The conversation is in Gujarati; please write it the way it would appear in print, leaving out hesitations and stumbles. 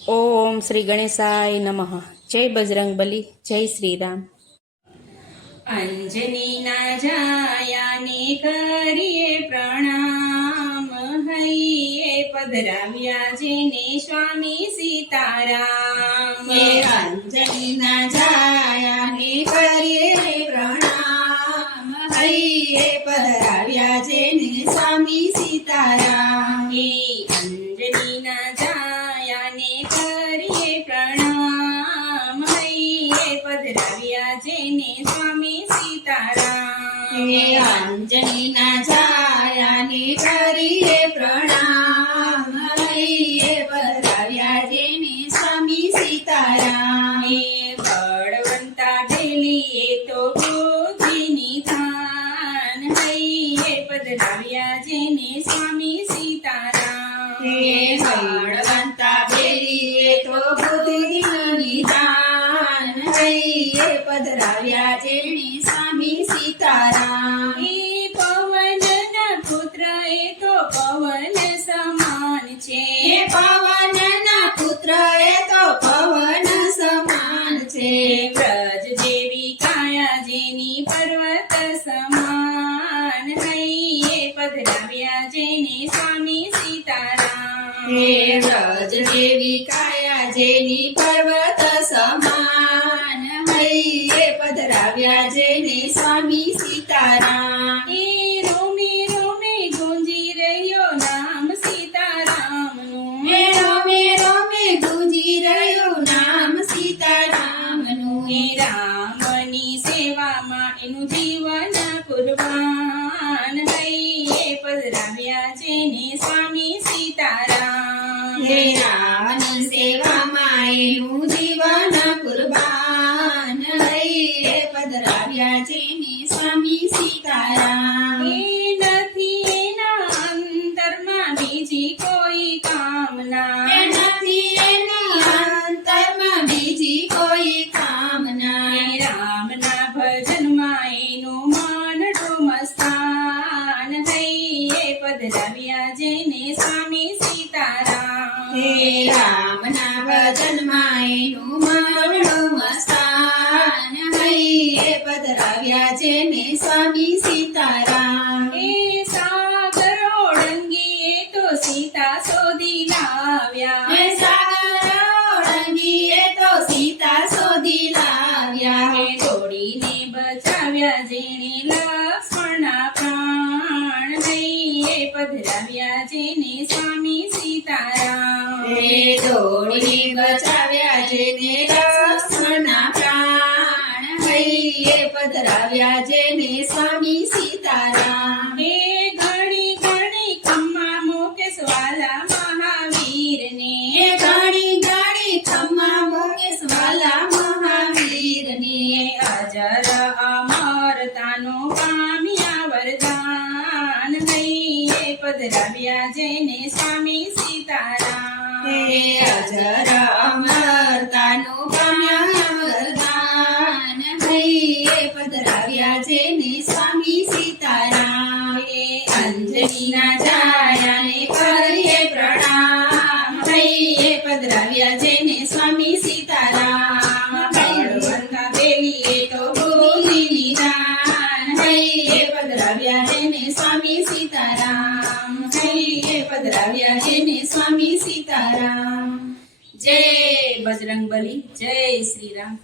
ઓમ શ્રી ગણેશાય નમઃ. જય બજરંગબલી, જય શ્રી રામ. અંજનીના જાયાને કરીએ પ્રણામ, હૈયે પધરાવ્યા જેને સ્વામી સીતારામ. અંજનીના જાયાને કરીએ પ્રણામ, હૈયે પધરાવ્યા જેને સ્વામી સીતારામ. અંજનીના જાયાને કરીએ પ્રણામ, હૈયે પધરાવ્યા જેને સ્વામી સીતારામ. અંજનીના જાયાને કરીએ પ્રણામ, હૈયે પધરાવ્યા જેને સ્વામી સીતારામ. બળવંતા બેલીએ તો બુદ્ધિની થાન, હૈયે પધરાવ્યા જેને સ્વામી સીતારામ. બળવંતા બેલીએ તો બુદ્ધિનું નિદાન, હૈયે પધરાવ્યા જેને સ્વામી સીતારામ. પવનના પુત્ર એ તો પવન સમાન છે, પવનના પુત્ર એ તો પવન સમાન છે. વ્રજ જેવી કાયા જેની પર્વત સમાન, હૈયે પધરાવ્યા જેને સ્વામી સીતારામ. વ્રજ જેવી કાયા જેની પર્વત સમાન, હૈયે પધરાવ્યા જેને સ્વામી સીતારામ. રોમે રોમે ગુંજી રહ્યો નામ સીતારામનું, રોમે રોમે ગુંજી રહ્યું નામ સીતારામનું. રામની સેવામાં એનું જીવન કુરબાન, હૈયે પધરાવ્યા જેને સ્વામી સીતારામ. રામની સેવામાં એનું જીવન કુરબાન, હૈયે પધરાવ્યા જેને સ્વામી સીતારામ. નથી એના અંતરમાં બીજી કોઈ કામના, નથી એના અંતરમાં બીજી કોઈ કામના. રામના ભજનમાં એનું માનડું મસ્તાન, હૈયે પધરાવ્યા જેને સ્વામી સીતારામ. રામના ભજનમાં એનું માનડું મસ્તાન, હૈયે પધરાવ્યા જેને સ્વામી સીતારામ. સાગર ઓળંગી એ તો સીતા શોધી લાવ્યા, સાગરંગી એ તો સીતા શોધી લાવ્યા. તોડીને બચાવ્યા જેને લક્ષ્મણના પ્રાણ, હૈયે પધરાવ્યા જેને સ્વામી સીતારામ. દોડીને બચાવ્યા જેને લક્ષ્મણના પ્રાણ, હૈયે પધરાવ્યા જેને સ્વામી સીતારામ. ઘણી ઘણી ખમ્મા મુકેશ વાલા મહાવીરને, ઘણી ઘણી ખમ્મા મુકેશ વાલા મહાવીરને. અજર અમરતાનો પામ્યા વરદાન, હૈયે પધરાવ્યા જેને સ્વામી સીતારામ. અજર અમરતાનું પામ્યા વરદાન, હૈયે પધરાવ્યા જેને સ્વામી સીતારામ. અંજનીના જાયાને કરીએ પ્રણામ, હૈયે પધરાવ્યા જેને સ્વામી સીતારામ. બળવંતા બેલીએ તો બુદ્ધિની દાન, હૈયે પધરાવ્યા જેને સ્વામી સીતારામ. હૈયે પધરાવ્યા જેને સ્વામી સીતારામ. જય બજરંગબલી, જય શ્રી રામ.